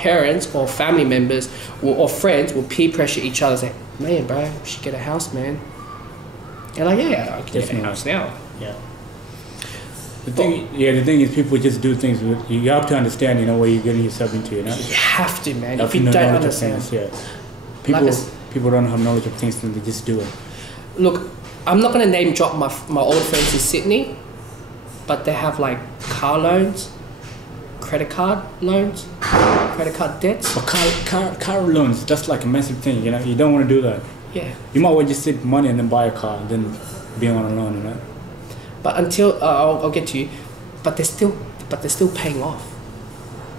parents or family members or friends will peer pressure each other, say, man, bro, you should get a house, man. And like, yeah, I can get a house now. Yeah. The thing is, people just do things. You have to understand, what you're getting yourself into. You have to, man. If you don't understand, people don't have knowledge of things, and they just do it. Look, I'm not gonna name drop my old friends in Sydney, but they have like car loans, credit card loans, credit card debts. But car loans, that's like a massive thing. You don't want to do that. Yeah. You might well just save money and then buy a car, and then be on a loan, But until I'll get to you, but they're still paying off.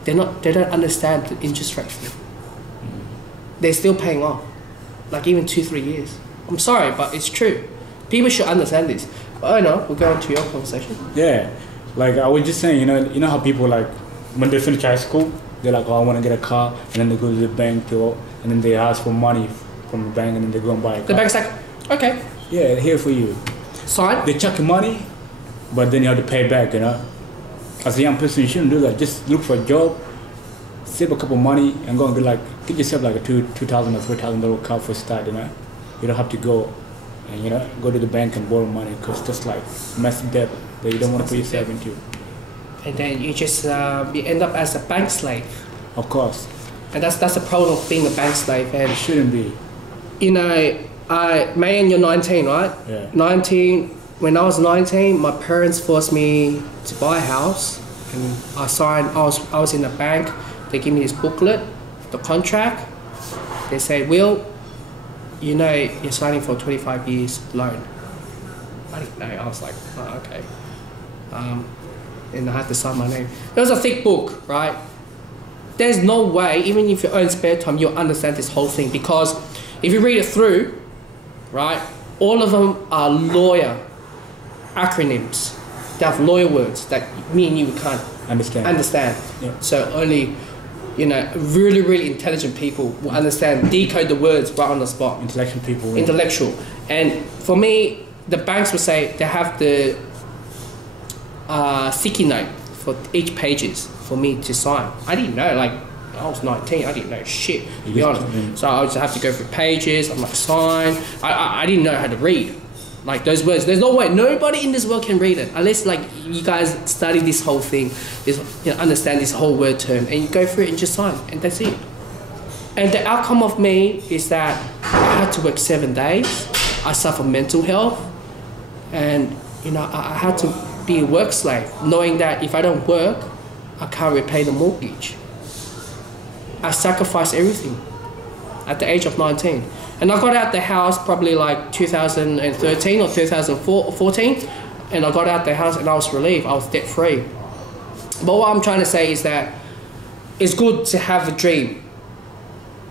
They don't understand the interest rate. They're still paying off, like even 2-3 years. I'm sorry, but it's true. People should understand this. But I know we'll go on to your conversation. Yeah, like I was just saying, you know how people like when they finish high school, they're like, oh, I want to get a car, and then they go to the bank and then they ask for money from the bank, and then they go and buy a car. The bank's like, okay, yeah, here for you. Sign. They chuck your money, but then you have to pay back, As a young person, you shouldn't do that. Just look for a job, save a couple money, and go and get yourself like a $2,000 or $3,000 car for a start, You don't have to go and, go to the bank and borrow money, because that's like massive debt that you don't want to put yourself into. And then you just you end up as a bank slave. Of course. And that's the problem of being a bank slave. And it shouldn't be. May, and you're 19, right? Yeah. 19. When I was 19, my parents forced me to buy a house, and I signed. I was in the bank. They give me this booklet, the contract. They say, Will, you're signing for a 25 years loan. I didn't know. I was like, oh, okay. And I had to sign my name. It was a thick book, right? There's no way, even if you own spare time, you'll understand this whole thing, because if you read it through, right, all of them are lawyer acronyms. They have lawyer words that me and you can't understand. Yeah. So only, really, really intelligent people will understand, decode the words right on the spot. Intellectual people. Yeah. Intellectual. And for me, the banks will say they have the sticky note for each pages for me to sign. I didn't know, like, I was 19, I didn't know shit, to be honest. So I would have to go through pages, I'm like, sign. I didn't know how to read. Like those words, there's no way, nobody in this world can read it. Unless like you guys study this whole thing, understand this whole word term, and you go through it and just sign, and that's it. And the outcome of me is that I had to work 7 days, I suffer mental health, and I had to be a work slave, knowing that if I don't work, I can't repay the mortgage. I sacrificed everything at the age of 19. And I got out the house probably like 2013 or 2014, and I got out the house and I was relieved, I was debt free. But what I'm trying to say is that it's good to have a dream,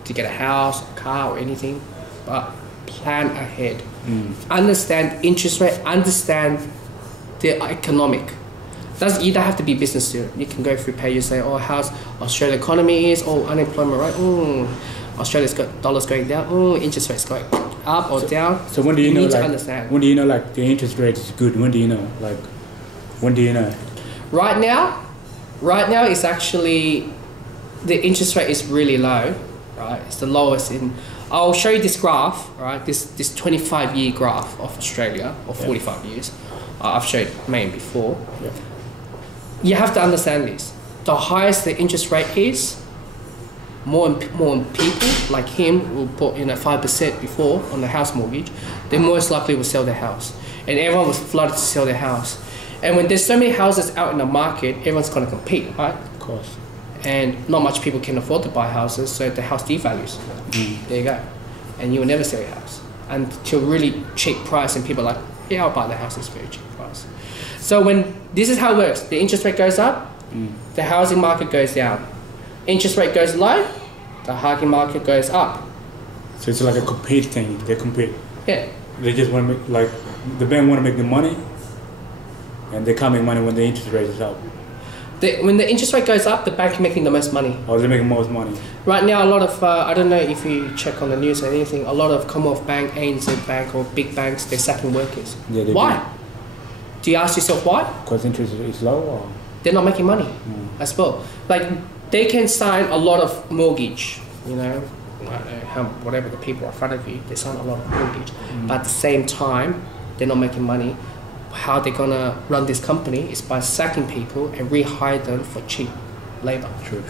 to get a house, a car or anything, but plan ahead. Understand interest rate, understand the economic. You don't have to be a business student. You can go through pages, say, oh, how's Australian economy is, oh, unemployment rate, Australia's got dollars going down, interest rates going up or down. So when do you know, need to like, understand. when do you know, like, the interest rate is good? When do you know? Like, when do you know? Right now it's actually, the interest rate is really low, right? It's the lowest in, I'll show you this graph, right? This 25-year graph of Australia, or 45 years. I've showed Maine before. Yeah. You have to understand this. The highest the interest rate is, more people like him will put 5% before on the house mortgage, they most likely will sell their house. And everyone was flooded to sell their house. And when there's so many houses out in the market, everyone's going to compete, right? Of course. And not much people can afford to buy houses, so the house devalues. There you go. And you will never sell your house until really cheap price, and people are like, yeah, I'll buy the house, it's very cheap price. So when this is how it works, the interest rate goes up, the housing market goes down. Interest rate goes low, the housing market goes up. So it's like a compete thing. They compete. Yeah. They just want to make, like, the bank want to make the money, and they can't make money when the interest rate is up. When the interest rate goes up, the bank is making the most money. Or they're making most money. Right now, a lot of, I don't know if you check on the news or anything, a lot of Commonwealth Bank, ANZ Bank, or big banks, they're sacking workers. Yeah, they why? Do you ask yourself why? Because interest is low, or? They're not making money as well. Like, they can sign a lot of mortgage, you know, I don't know how, whatever the people in front of you, they sign a lot of mortgage, but at the same time, they're not making money. How they're gonna run this company is by sacking people and rehire them for cheap labor. True.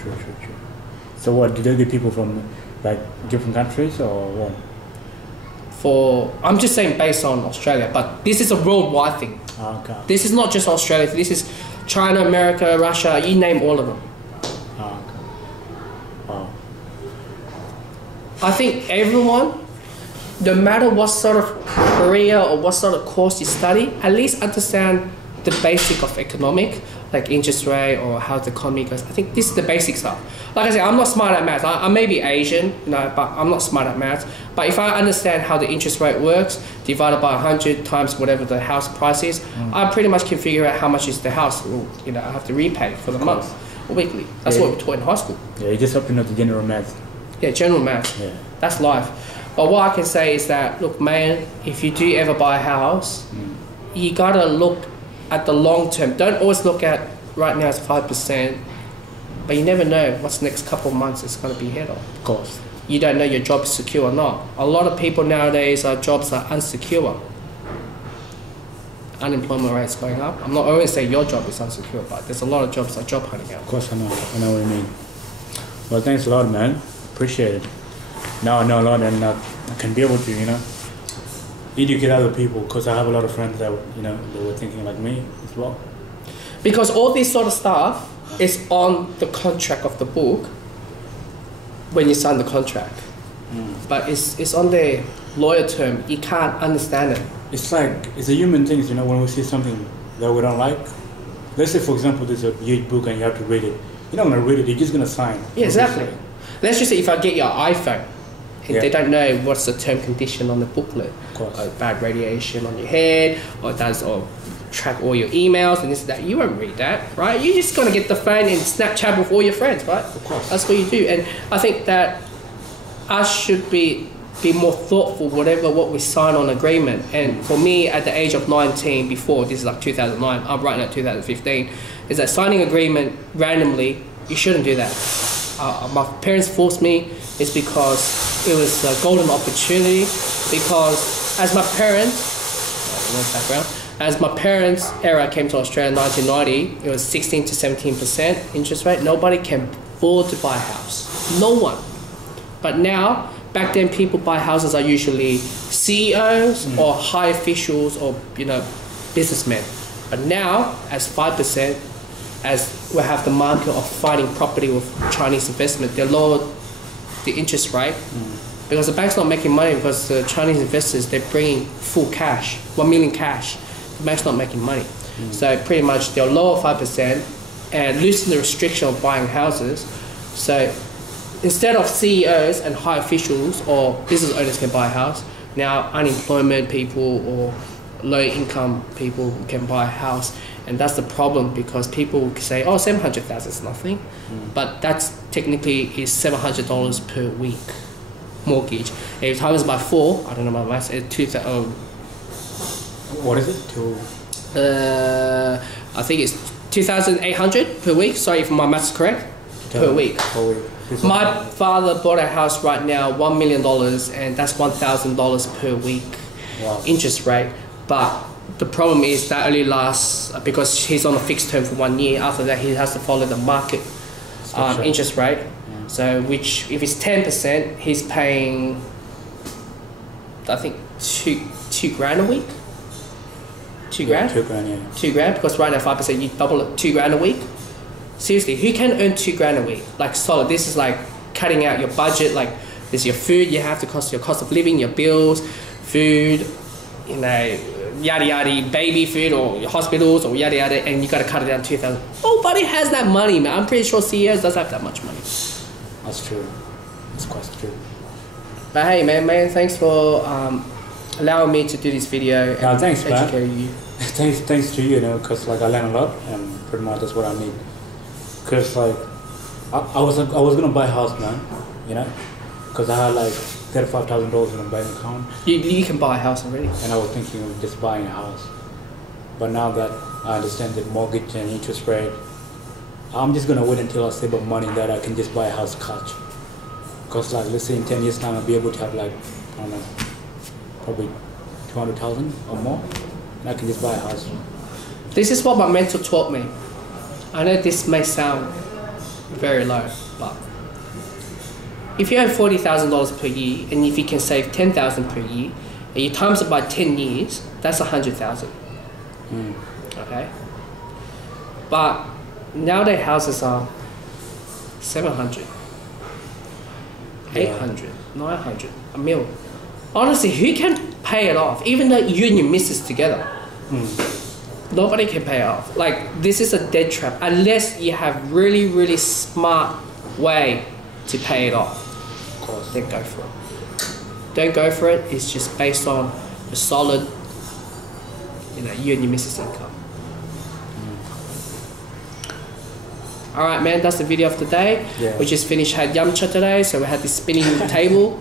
So what, do they get people from like different countries or what? I'm just saying based on Australia, but this is a worldwide thing. Okay. This is not just Australia, this is China, America, Russia, you name all of them. Okay. Wow. I think everyone, no matter what sort of career or what sort of course you study, at least understand the basic of economic, like interest rate or how the economy goes. I think this is the basic stuff. Like I said, I'm not smart at math. I may be Asian, you know, but I'm not smart at math. But if I understand how the interest rate works, divided by 100 times whatever the house price is, I pretty much can figure out how much is the house, you know, I have to repay for the month or weekly. That's what we taught in high school. Yeah, you just have to know the general math. Yeah, general math. Yeah. That's life. But what I can say is that, look, man, if you do ever buy a house, you gotta look at the long term. Don't always look at right now it's 5%, but you never know what's the next couple of months it's gonna be ahead of. Of course. You don't know your job is secure or not. A lot of people nowadays, jobs are unsecure. Unemployment rate's going up. I'm not always saying your job is unsecure, but there's a lot of jobs that are job hunting out. Of course, I know what you mean. Well, thanks a lot, man. Appreciate it. Now I know a lot, and I can be able to, you know, educate other people, because I have a lot of friends that, you know, they were thinking like me as well. Because all this sort of stuff is on the contract of the book when you sign the contract. But it's on the lawyer term. You can't understand it. It's like, it's a human thing, you know, when we see something that we don't like. Let's say, for example, there's a huge book and you have to read it. You're not going to read it, you're just going to sign. Yeah, exactly. Let's just say if I get your iPhone, and Yeah. they don't know what's the term condition on the booklet. Of course. Bad radiation on your head, or track all your emails and this and that. You won't read that, right? You're just gonna get the phone and Snapchat with all your friends, right? Of course. That's what you do. And I think that us should be more thoughtful what we sign on agreement. And for me, at the age of 19, before, this is like 2009, I'm right now 2015, is that signing agreement randomly, you shouldn't do that. My parents forced me. It's because it was a golden opportunity. Because as my parents' era came to Australia in 1990, it was 16 to 17% interest rate. Nobody can afford to buy a house. No one. But now, back then, people buy houses are usually CEOs or high officials or, you know, businessmen. But now, as 5%, as we have the market of finding property with Chinese investment, they lowered the interest rate because the bank's not making money because the Chinese investors, they're bringing full cash, 1 million cash. The bank's not making money. So pretty much they'll lower 5% and loosen the restriction of buying houses. So instead of CEOs and high officials or business owners can buy a house, now unemployment people or low income people can buy a house. And that's the problem because people say, oh, 700,000 is nothing. But that's technically is $700 per week mortgage. If you times by 4, I don't know my maths, it's 2,000. What is it? I think it's 2,800 per week. Sorry if my maths is correct. Per week. Per week. My father bought a house right now, $1 million, and that's $1,000 per week. Wow. Interest rate. But the problem is that only lasts because he's on a fixed term for 1 year. After that, he has to follow the market interest rate. So, which if it's 10%, he's paying, I think, two grand a week. 2 grand. 2 grand, yeah. 2 grand because right now 5%, you double it, 2 grand a week. Seriously, who can earn 2 grand a week? Like solid. This is like cutting out your budget. Like there's your food. You have to cost your cost of living, your bills, food, you know, yada yada, baby food or hospitals or yada yada, and you got to cut it down to 2,000. Nobody has that money, man. I'm pretty sure CEOs does have that much money. That's true. That's quite true. But hey, man, thanks for allowing me to do this video. No, thanks, man. Educating you. Thanks to you, you know, because like I learned a lot, and pretty much that's what I need. Because like I was gonna buy a house, man, you know, because I had like $35,000 in a bank account. You can buy a house already. And I was thinking of just buying a house, but now that I understand the mortgage and interest rate, I'm just gonna wait until I save up money that I can just buy a house cash. Cause like let's say in 10 years time I'll be able to have like I don't know, probably 200,000 or more, and I can just buy a house. This is what my mentor taught me. I know this may sound very low, but if you earn $40,000 per year, and if you can save $10,000 per year, and you times it by 10 years, that's $100,000. Okay. But nowadays houses are 700, 800, 900, a mil. Honestly, who can pay it off? Even though you and your missus together, nobody can pay it off. Like, this is a dead trap unless you have really, really smart way to pay it off. Of course. Then go for it. Don't go for it. It's just based on a solid, you and your missus income. Alright man, that's the video of the day. Yeah. We just finished, had yamcha today, so we had this spinning table.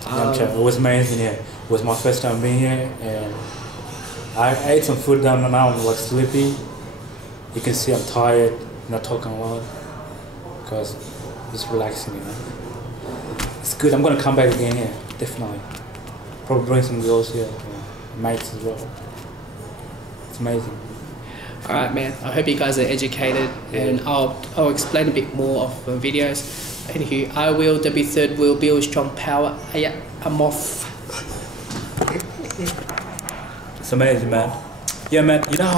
Yamcha, it was amazing here. It was my first time being here, and I ate some food down and now I'm like sleepy. You can see I'm tired, not talking a lot, because it's relaxing, It's good, I'm gonna come back again here, definitely. Probably bring some girls here, mates as well. It's amazing. Alright man, I hope you guys are educated, and I'll explain a bit more of the videos. Anywho, I will, the third wheel, build strong power. Yeah, I'm off. It's amazing, man. Yeah, man, you know how